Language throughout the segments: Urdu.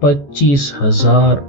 25,000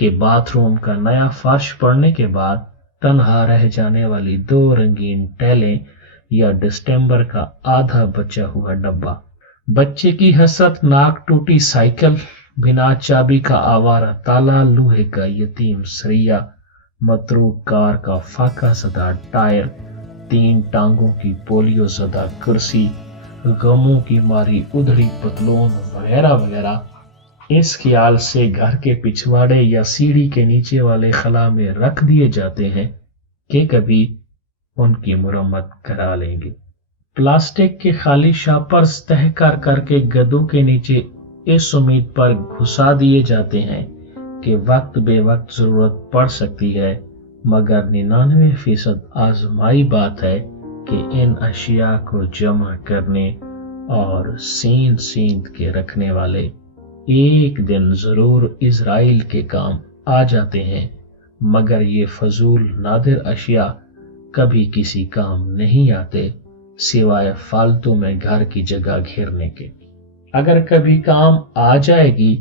کہ باتھ روم کا نیا فرش پڑنے کے بعد تنہا رہ جانے والی 2 رنگین ٹیلیں یا ڈسٹمبر کا آدھا بچا ہوا ڈبہ، بچے کی حسرت ناک ٹوٹی سائیکل، بنا چابی کا آوارہ تالا، لوہے کا یتیم سریا، متروک کار کا فاقہ زدہ ٹائر، 3 ٹانگوں کی پولیو زدہ کرسی، غموں کی ماری ادھڑی پتلون وغیرہ وغیرہ، اس خیال سے گھر کے پچھواڑے یا سیڑھی کے نیچے والے خلا میں رکھ دیے جاتے ہیں کہ کبھی ان کی مرمت کرا لیں گے۔ پلاسٹک کے خالی شاپرز تہہ کر کے گدوں کے نیچے اس امید پر گھسا دیے جاتے ہیں کہ وقت بے وقت ضرورت پڑ سکتی ہے، مگر 99% آزمائی بات ہے کہ ان اشیاء کو جمع کرنے اور سیند کے رکھنے والے ایک دن ضرور اسرائیل کے کام آ جاتے ہیں، مگر یہ فضول نادر اشیاء کبھی کسی کام نہیں آتے سوائے فالتو میں گھر کی جگہ گھیرنے کے۔ اگر کبھی کام آ جائے گی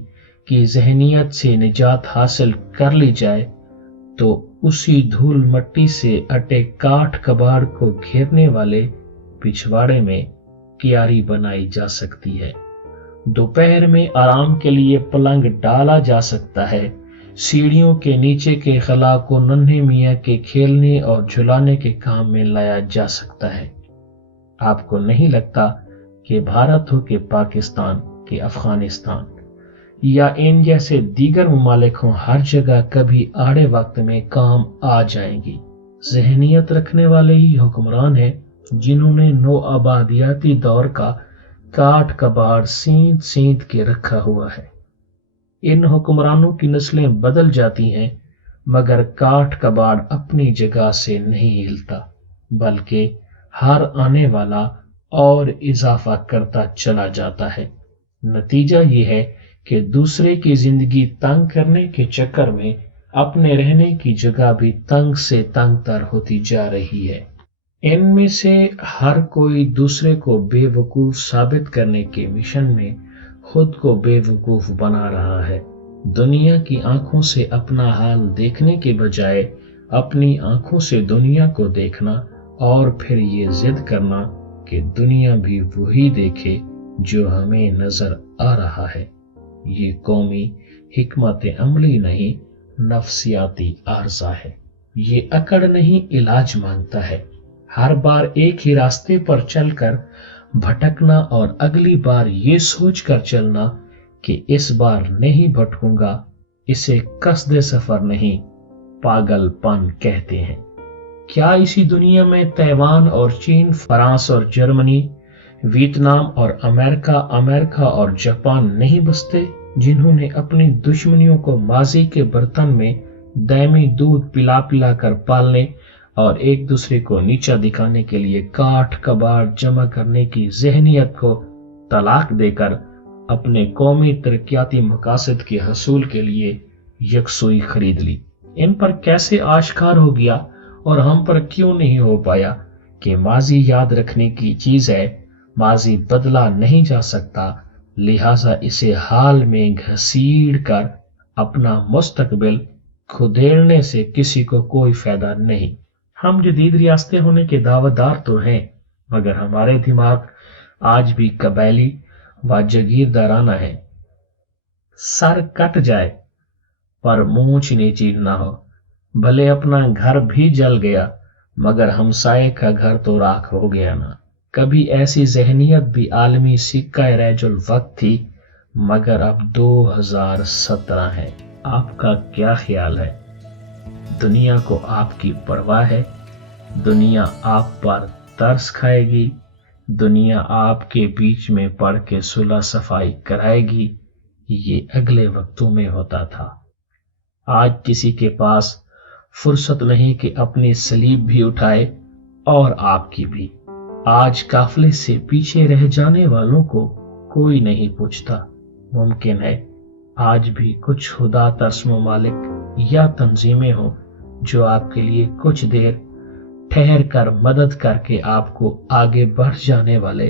کہ ذہنیت سے نجات حاصل کر لی جائے تو اسی دھول مٹی سے اٹے کاٹھ کباڑ کو گھیرنے والے پچھواڑے میں کیاری بنائی جا سکتی ہے، دوپہر میں آرام کے لیے پلنگ ڈالا جا سکتا ہے، سیڑھیوں کے نیچے کے خلا کو ننھے میاں کے کھیلنے اور جھلانے کے کام میں لایا جا سکتا ہے۔ آپ کو نہیں لگتا کہ بھارت ہو کہ پاکستان کہ افغانستان یا ان جیسے دیگر ممالک ہوں، ہر جگہ کبھی آڑے وقت میں کام آ جائیں گی؟ ذہنیت رکھنے والے ہی حکمران ہیں جنہوں نے نو آبادیاتی دور کا کاٹ کباڑ سینت کے رکھا ہوا ہے۔ ان حکمرانوں کی نسلیں بدل جاتی ہیں مگر کاٹ کباڑ اپنی جگہ سے نہیں ہلتا، بلکہ ہر آنے والا اور اضافہ کرتا چلا جاتا ہے۔ نتیجہ یہ ہے کہ دوسرے کی زندگی تنگ کرنے کے چکر میں اپنے رہنے کی جگہ بھی تنگ سے تنگ تر ہوتی جا رہی ہے۔ ان میں سے ہر کوئی دوسرے کو بے وقوف ثابت کرنے کے مشن میں خود کو بے وقوف بنا رہا ہے۔ دنیا کی آنکھوں سے اپنا حال دیکھنے کے بجائے اپنی آنکھوں سے دنیا کو دیکھنا اور پھر یہ ضد کرنا کہ دنیا بھی وہی دیکھے جو ہمیں نظر آ رہا ہے، یہ قومی حکمت عملی نہیں، نفسیاتی عارضہ ہے۔ یہ اکڑ نہیں، علاج مانگتا ہے۔ ہر بار ایک ہی راستے پر چل کر بھٹکنا اور اگلی بار یہ سوچ کر چلنا کہ اس بار نہیں بھٹکوں گا، اسے قصد سفر نہیں، پاگل پن کہتے ہیں۔ کیا اسی دنیا میں تائیوان اور چین، فرانس اور جرمنی، ویتنام اور امریکہ اور جاپان نہیں بستے، جنہوں نے اپنی دشمنیوں کو ماضی کے برتن میں دائمی دودھ پلا پلا کر پالنے اور ایک دوسرے کو نیچا دکھانے کے لیے کاٹھ کباڑ جمع کرنے کی ذہنیت کو طلاق دے کر اپنے قومی ترقیاتی مقاصد کے حصول کے لیے یکسوئی خرید لی؟ ان پر کیسے آشکار ہو گیا اور ہم پر کیوں نہیں ہو پایا کہ ماضی یاد رکھنے کی چیز ہے، ماضی بدلا نہیں جا سکتا، لہذا اسے حال میں گھسیڑ کر اپنا مستقبل کھدیڑنے سے کسی کو کوئی فائدہ نہیں۔ ہم جدید ریاستیں ہونے کے دعویدار تو ہیں، مگر ہمارے دماغ آج بھی قبائلی و جگیردارانہ ہے۔ سر کٹ جائے پر مونچھ نیچی نہ ہو، بھلے اپنا گھر بھی جل گیا مگر ہمسائے کا گھر تو راکھ ہو گیا نا۔ کبھی ایسی ذہنیت بھی عالمی سکہ رہج الوقت تھی، مگر اب 2017 ہے۔ آپ کا کیا خیال ہے؟ دنیا کو آپ کی پرواہ ہے؟ دنیا آپ پر ترس کھائے گی؟ دنیا آپ کے بیچ میں پڑ کے صلح صفائی کرائے گی؟ یہ اگلے وقتوں میں ہوتا تھا۔ آج کسی کے پاس فرصت نہیں کہ اپنی صلیب بھی اٹھائے اور آپ کی بھی۔ آج قافلے سے پیچھے رہ جانے والوں کو کوئی نہیں پوچھتا۔ ممکن ہے آج بھی کچھ خدا ترس ممالک یا تنظیمیں ہوں جو آپ کے لیے کچھ دیر ٹھہر کر مدد کر کے آپ کو آگے بڑھ جانے والے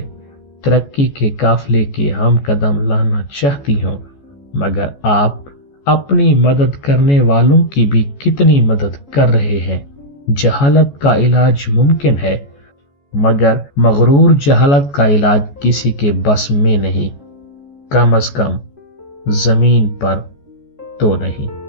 ترقی کے قافلے کے ہم قدم لانا چاہتی ہوں، مگر آپ اپنی مدد کرنے والوں کی بھی کتنی مدد کر رہے ہیں۔ جہالت کا علاج ممکن ہے، مگر مغرور جہالت کا علاج کسی کے بس میں نہیں، کم از کم زمین پر تو نہیں۔